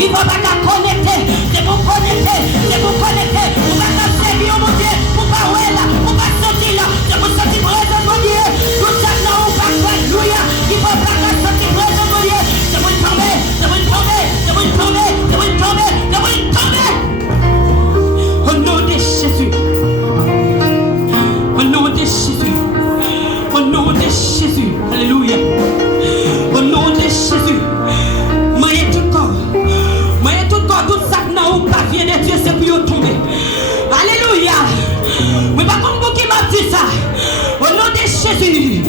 Il ne faut pas connecter. C'est pour connecter. C'est pour connecter. Pour pas servir mon Dieu. Pour pas ouais là. Pour pas sortir là. C'est pour sortir présent mon Dieu. Tout ça là, on va alléluia. Il ne faut pas sortir présent mon Dieu. C'est pour tomber. C'est pour tomber. C'est pour tomber. C'est pour tomber. C'est pour tomber. Au nom de Jésus. Au nom de Jésus. Au nom de Jésus. Alléluia. Au nom de Jésus. Moyen tout corps. Moyen tout corps. Tout ça que nous pas vient de Dieu, c'est pour tomber. Alléluia. Mais pas comme vous qui m'a dit ça. Au nom de Jésus.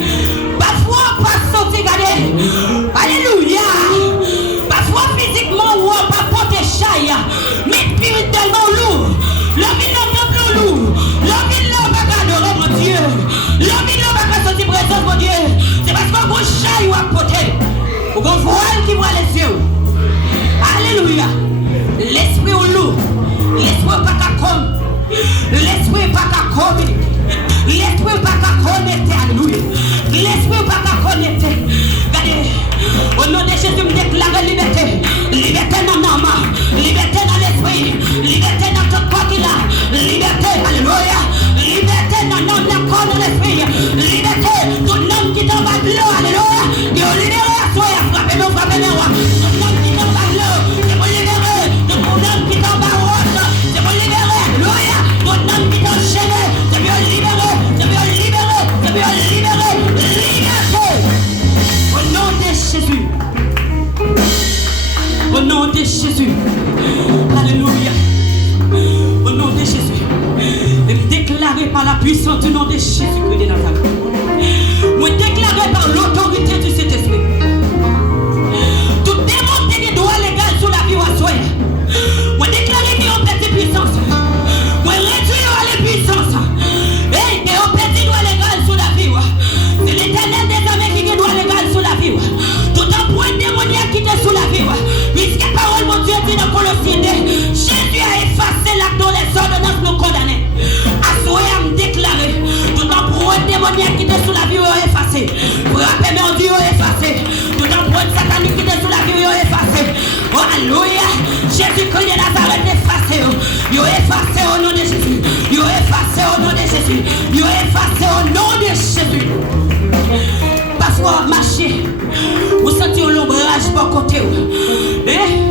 Parfois, pas sortir garder. Alléluia. Parfois, physiquement, ou pas porter chaille. Mais spirituellement lourd. L'homme il n'a pas lourd. L'homme il n'a pas adorer mon Dieu. L'homme il n'a pas sortir présent mon Dieu. C'est parce qu'on vous chaille ou à porter. Ou qu'on voile qui voit les yeux. Alléluia. L'esprit au lourd. L'esprit pas qu'à comme. L'esprit pas qu'à communiquer. L'esprit pas qu'à connecter. Alléluia. L'esprit pas qu'à connecter. Regardez. Au nom de Jésus, me déclare liberté. Liberté dans l'âme. Liberté dans l'esprit. Liberté dans tout corps qu'il a. Liberté. Alléluia. Liberté dans l'homme, dans le corps de l'esprit. Liberté. Tout l'homme qui tombe à l'eau. Alléluia. Qui est libéré à soi. Frappez-nous, frappez-nous. Tout l'homme qui tombe à l'eau. C'est pour libérer. Tout l'homme qui tombe à route. C'est pour libérer. Alléluia. Tout l'homme qui tombe enchaîné. C'est pour libérer. C'est pour libérer. C'est pour libérer. Liberté. Au nom de Jésus. Au nom de Jésus. Alléluia. Au nom de Jésus. Déclaré par la puissance du nom de Jésus-Christ de Nazareth. Moi déclaré par l'autorité du Saint-Esprit. Tout démon qui doit légal sur la vie ou à soi. Moi déclaré qu'il y a une petite puissance. Moi réduire à la puissance. Et qu'il y a une petite doigt légal sur la vie. C'est l'Éternel des armées qui doit légal sur la vie. Tout un point démoniaque qui est sous la vie. Puisque la parole mon Dieu dit dans Colossiens, Jésus a effacé l'acte des ordonnances nous condamner. À me déclarer, tout un point démoniaque qui est sous la vie est effacé. Frappez mon Dieu effacé. Tout un point satanique qui est sous la vie est effacé. Oh alléluia. Jésus-Christ de Nazareth est effacé. Yo effacé au nom de Jésus. Yo effacé au nom de Jésus. Yo effacé au nom de Jésus. Parfois marcher, vous sentez l'ombrage par côté. Eh?